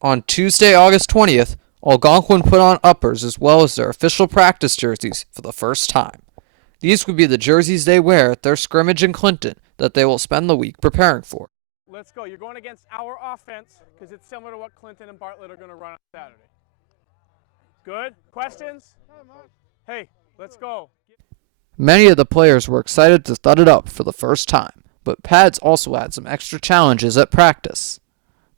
On Tuesday, August 20th, Algonquin put on uppers as well as their official practice jerseys for the first time. These would be the jerseys they wear at their scrimmage in Clinton that they will spend the week preparing for. Let's go. You're going against our offense because it's similar to what Clinton and Bartlett are going to run on Saturday. Good? Questions? Hey, let's go. Many of the players were excited to thud it up for the first time, but pads also had some extra challenges at practice.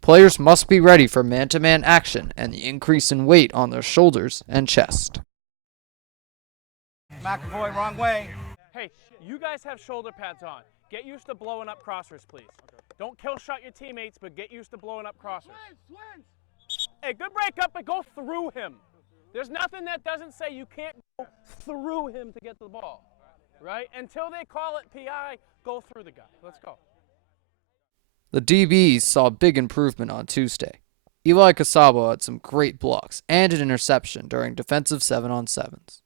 Players must be ready for man-to-man action and the increase in weight on their shoulders and chest. McAvoy, wrong way. Hey, you guys have shoulder pads on. Get used to blowing up crossers, please. Don't kill shot your teammates, but get used to blowing up crossers. Hey, good breakup, but go through him. There's nothing that doesn't say you can't go through him to get the ball, right? Until they call it PI, go through the guy. Let's go. The DBs saw a big improvement on Tuesday. Eli Casabo had some great blocks and an interception during defensive 7-on-7s.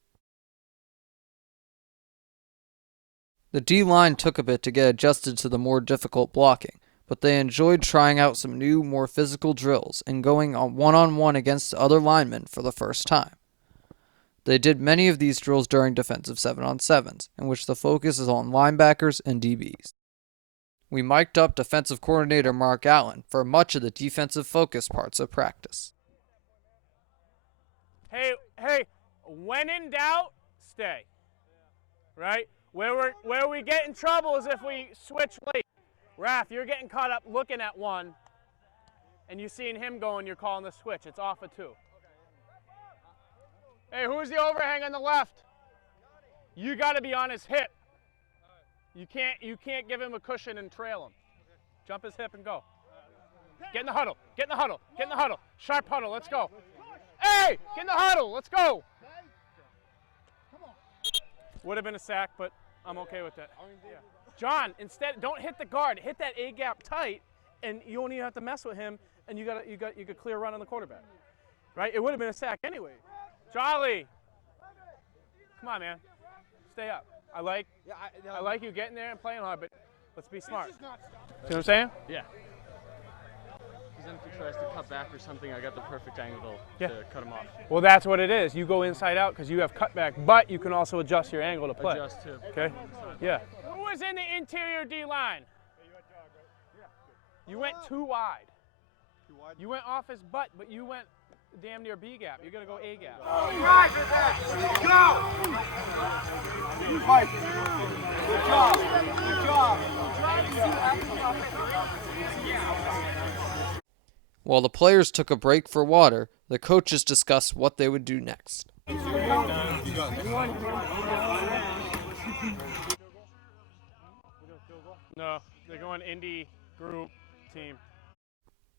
The D-line took a bit to get adjusted to the more difficult blocking, but they enjoyed trying out some new, more physical drills and going on one-on-one against other linemen for the first time. They did many of these drills during defensive 7-on-7s, in which the focus is on linebackers and DBs. We mic'd up defensive coordinator Mark Allen for much of the defensive focus parts of practice. Hey, when in doubt, stay. Right? Where we get in trouble is if we switch late. Raph, you're getting caught up looking at one, and you're seeing him going, you're calling the switch. It's off of 2. Hey, who's the overhang on the left? You got to be on his hip. You can't give him a cushion and trail him. Jump his hip and go. Get in the huddle. Get in the huddle. Get in the huddle. Sharp huddle. Let's go. Hey, get in the huddle. Let's go. Would have been a sack, but I'm okay with that. John, instead, don't hit the guard. Hit that A gap tight, and you don't even have to mess with him. And you got clear run on the quarterback, right? It would have been a sack anyway. Charlie, come on, man, stay up. I like you getting there and playing hard, but let's be smart. See what I'm saying? Yeah. Because then if he tries to cut back or something, I got the perfect angle to cut him off. Well, that's what it is. You go inside out because you have cutback, but you can also adjust your angle to play. Adjust too. Okay? Yeah. Who was in the interior D line? You went too wide. You went off his butt, but you went damn near B gap. You're going to go A gap. While the players took a break for water, the coaches discussed what they would do next. No, they're going indie group team.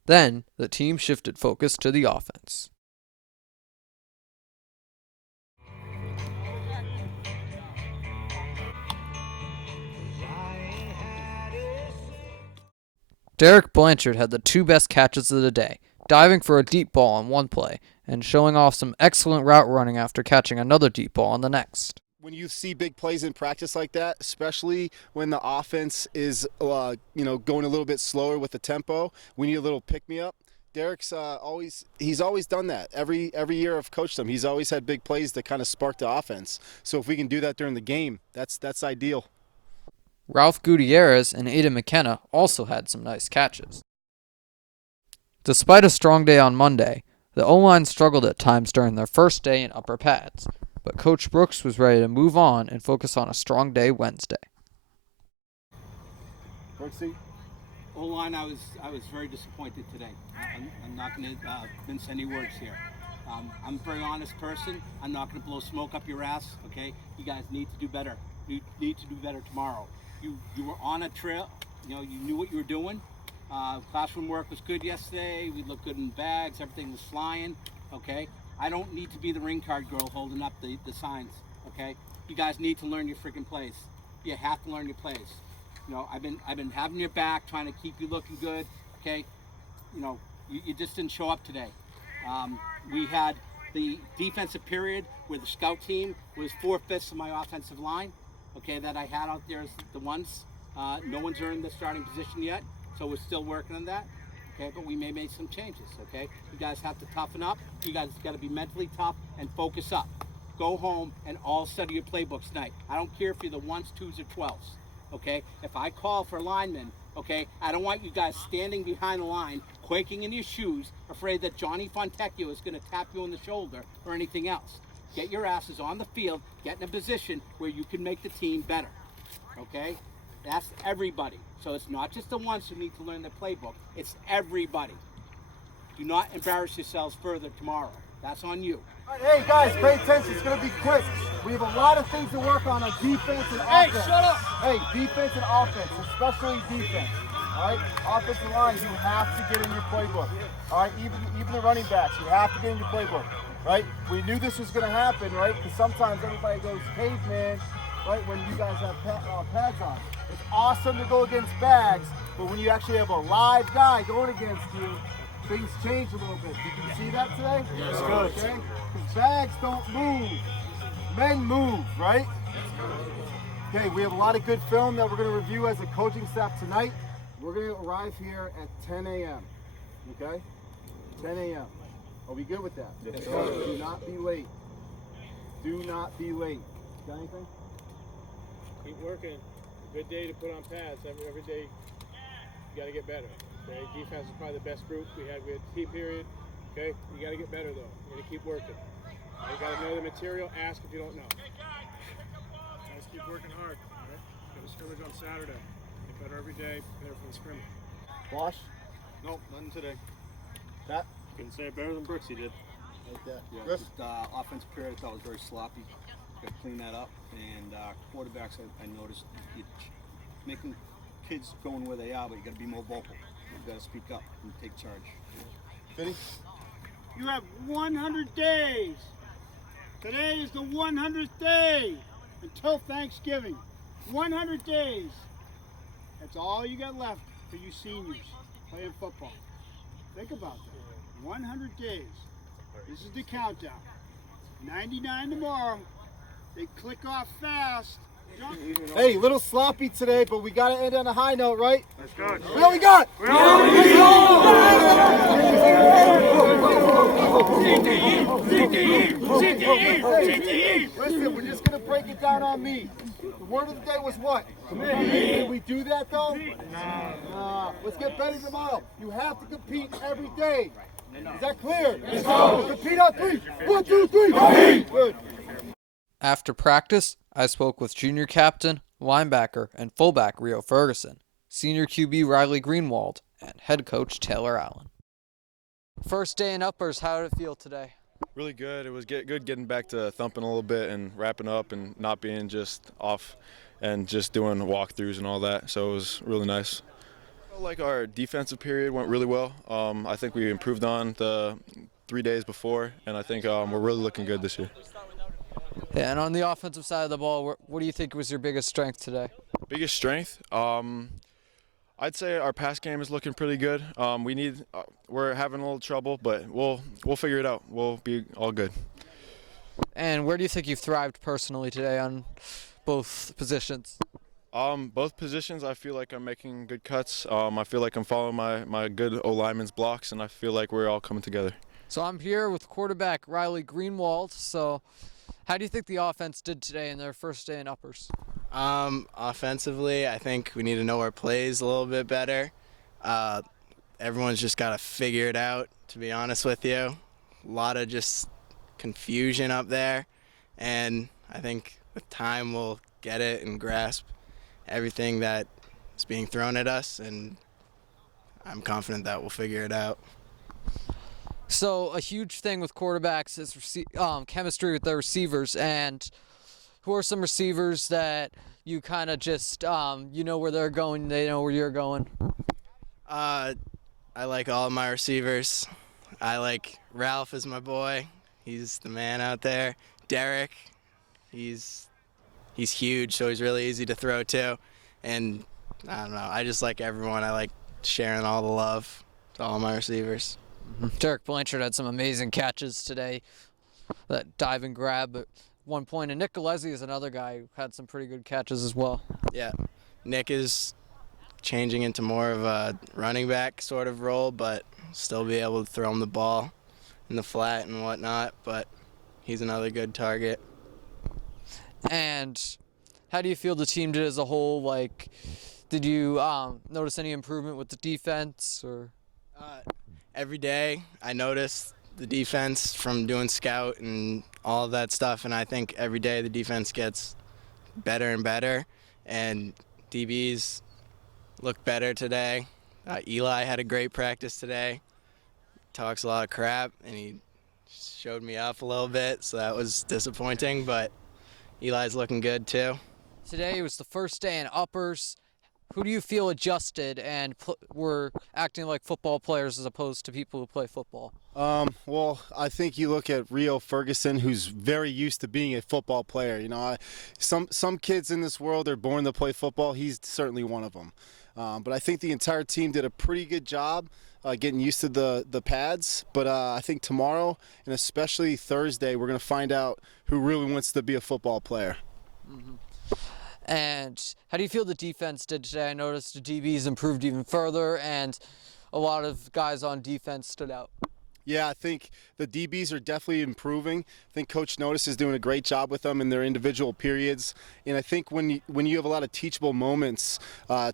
Then, the team shifted focus to the offense. Derek Blanchard had the 2 best catches of the day, diving for a deep ball on one play and showing off some excellent route running after catching another deep ball on the next. When you see big plays in practice like that, especially when the offense is going a little bit slower with the tempo, we need a little pick-me-up. Derek's he's always done that. Every year I've coached him, he's always had big plays that kind of spark the offense. So if we can do that during the game, that's ideal. Ralph Gutierrez and Aiden McKenna also had some nice catches. Despite a strong day on Monday, the O-line struggled at times during their first day in upper pads, but Coach Brooks was ready to move on and focus on a strong day Wednesday. Brooksy? O-line, I was very disappointed today. I'm not going to mince any words here. I'm a very honest person. I'm not going to blow smoke up your ass, okay? You guys need to do better. You need to do better tomorrow. You were on a trail. You knew what you were doing. Classroom work was good yesterday. We looked good in bags. Everything was flying, okay? I don't need to be the ring card girl holding up the signs, okay? You guys need to learn your freaking plays. You have to learn your plays. I've been having your back, trying to keep you looking good, okay? You just didn't show up today. We had the defensive period where the scout team was 4/5 of my offensive line, okay, that I had out there as the ones. No one's earned the starting position yet, so we're still working on that. okay? But we may make some changes, okay? You guys have to toughen up. You guys got to be mentally tough and focus up. Go home and all study your playbooks tonight. I don't care if you're the 1s, 2s, or 12s, okay? If I call for linemen, okay, I don't want you guys standing behind the line, quaking in your shoes, afraid that Johnny Fontecchio is going to tap you on the shoulder or anything else. Get your asses on the field, get in a position where you can make the team better, okay? That's everybody. So it's not just the ones who need to learn the playbook, it's everybody. Do not embarrass yourselves further tomorrow. That's on you. All right, hey guys, pay attention. It's going to be quick. We have a lot of things to work on defense and offense. Hey, shut up! Hey, defense and offense, especially defense. All right, offensive line, you have to get in your playbook. All right, even the running backs, you have to get in your playbook. Right? We knew this was going to happen, right? Because sometimes everybody goes caveman, right? When you guys have pads on. It's awesome to go against bags, but when you actually have a live guy going against you, things change a little bit. Did you see that today? Yes, good. Okay? Because bags don't move. Men move, right? Okay, we have a lot of good film that we're going to review as a coaching staff tonight. We're going to arrive here at 10 a.m. Okay? 10 a.m. Are we good with that? Yes, sir. Do not be late. Do not be late. Got anything? Keep working. Good day to put on pads. Every day you got to get better. Okay? Defense is probably the best group we had T period. Okay? You got to get better though. You got to keep working. You got to know the material. Ask if you don't know. Guys, keep working hard. All right? Got a scrimmage on Saturday. Get better every day. Better for the scrimmage. Wash? Nope, nothing today. That? Couldn't say it better than Brooksy did. Like that. Yeah, Chris? just offensive period, I thought was very sloppy. Got to clean that up. And quarterbacks, I noticed you're making kids going where they are, but you got to be more vocal. You got to speak up and take charge. Vinny? You have 100 days. Today is the 100th day until Thanksgiving. 100 days. That's all you got left for you seniors playing football. Think about that. 100 days. This is the countdown. 99 tomorrow. They click off fast. Hey, a little sloppy today, but we got to end on a high note, right? Let's go. We all we got! Listen, we're just going to break it down on me. The word of the day was what? Did we do that though? No. Let's get better tomorrow. You have to compete every day. Is that clear? Let's go. Compete on 3. 1, 2, 3. Good. After practice, I spoke with junior captain, linebacker, and fullback Rio Ferguson, senior QB Riley Greenwald, and head coach Taylor Allen. First day in uppers, how did it feel today? Really good. It was good getting back to thumping a little bit and wrapping up and not being just off and just doing walkthroughs and all that. So it was really nice. I felt like our defensive period went really well. I think we improved on the 3 days before, and I think we're really looking good this year. Yeah, and on the offensive side of the ball, what do you think was your biggest strength today? Biggest strength? I'd say our pass game is looking pretty good. We're having a little trouble, but we'll figure it out. We'll be all good. And where do you think you've thrived personally today on both positions? Both positions, I feel like I'm making good cuts. I feel like I'm following my good O-lineman's blocks, and I feel like we're all coming together. So I'm here with quarterback Riley Greenwald. So how do you think the offense did today in their first day in uppers? Offensively, I think we need to know our plays a little bit better. Everyone's just got to figure it out, to be honest with you. A lot of just confusion up there, and I think with time we'll get it and grasp everything that is being thrown at us, and I'm confident that we'll figure it out. So a huge thing with quarterbacks is chemistry with their receivers. And who are some receivers that you kind of just, you know where they're going, they know where you're going? I like all of my receivers. I like Ralph is my boy. He's the man out there. Derek, he's huge, so he's really easy to throw to. And I don't know, I just like everyone. I like sharing all the love to all my receivers. Derek Blanchard had some amazing catches today, that dive and grab at one point. And Nick Gillespie is another guy who had some pretty good catches as well. Yeah, Nick is changing into more of a running back sort of role, but still be able to throw him the ball in the flat and whatnot. But he's another good target. And how do you feel the team did as a whole? Like, did you notice any improvement with the defense? Or Every day I notice the defense from doing scout and all of that stuff, and I think every day the defense gets better and better, and DBs look better today. Eli had a great practice today. Talks a lot of crap, and he showed me up a little bit, so that was disappointing, but Eli's looking good too. Today was the first day in uppers. Who do you feel adjusted and were acting like football players as opposed to people who play football? Well, I think you look at Rio Ferguson, who's very used to being a football player. You know, some kids in this world are born to play football. He's certainly one of them. But I think the entire team did a pretty good job getting used to the pads. But I think tomorrow, and especially Thursday, we're going to find out who really wants to be a football player. Mm-hmm. And how do you feel the defense did today? I noticed the DBs improved even further, and a lot of guys on defense stood out. Yeah, I think the DBs are definitely improving. I think Coach Notice is doing a great job with them in their individual periods. And I think when you have a lot of teachable moments,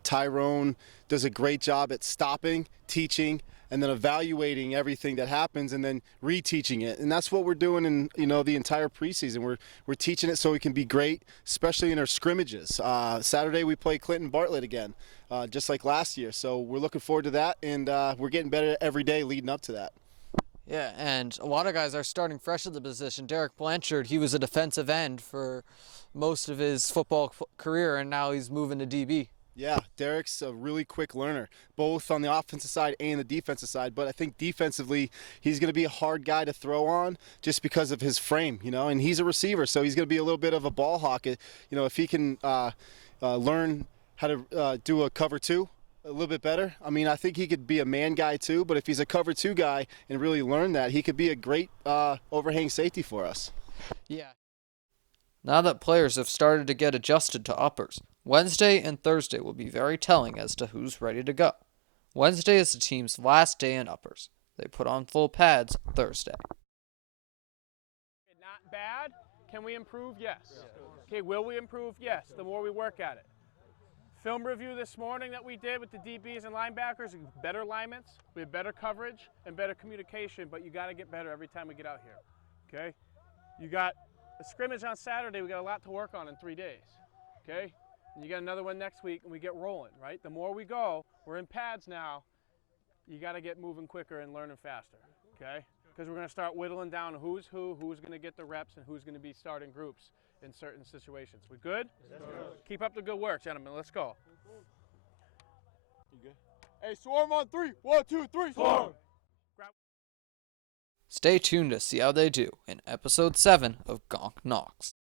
Tyrone does a great job at stopping, teaching, and then evaluating everything that happens and then reteaching it. And that's what we're doing in the entire preseason. We're teaching it so we can be great, especially in our scrimmages. Saturday we play Clinton Bartlett again, just like last year. So we're looking forward to that, and we're getting better every day leading up to that. Yeah, and a lot of guys are starting fresh at the position. Derek Blanchard, he was a defensive end for most of his football career, and now he's moving to DB. Yeah, Derek's a really quick learner, both on the offensive side and the defensive side. But I think defensively, he's going to be a hard guy to throw on just because of his frame, and he's a receiver, so he's going to be a little bit of a ball hawk. If he can learn how to do a cover two a little bit better. I mean, I think he could be a man guy too, but if he's a cover two guy and really learn that, he could be a great overhang safety for us. Yeah. Now that players have started to get adjusted to uppers, Wednesday and Thursday will be very telling as to who's ready to go. Wednesday is the team's last day in uppers. They put on full pads Thursday. Not bad. Can we improve? Yes. Okay, will we improve? Yes, the more we work at it. Film review this morning that we did with the DBs and linebackers, better alignments, we have better coverage and better communication, but you got to get better every time we get out here, okay? You got a scrimmage on Saturday, we got a lot to work on in 3 days, okay? And you got another one next week and we get rolling, right? The more we go, we're in pads now, you got to get moving quicker and learning faster, okay? Because we're going to start whittling down who's going to get the reps and who's going to be starting groups in certain situations. We good? Yes, keep up the good work, gentlemen. Let's go. You good? Hey, swarm on 3. 1, 2, 3. Swarm. Stay tuned to see how they do in episode 7 of Gonk Knocks.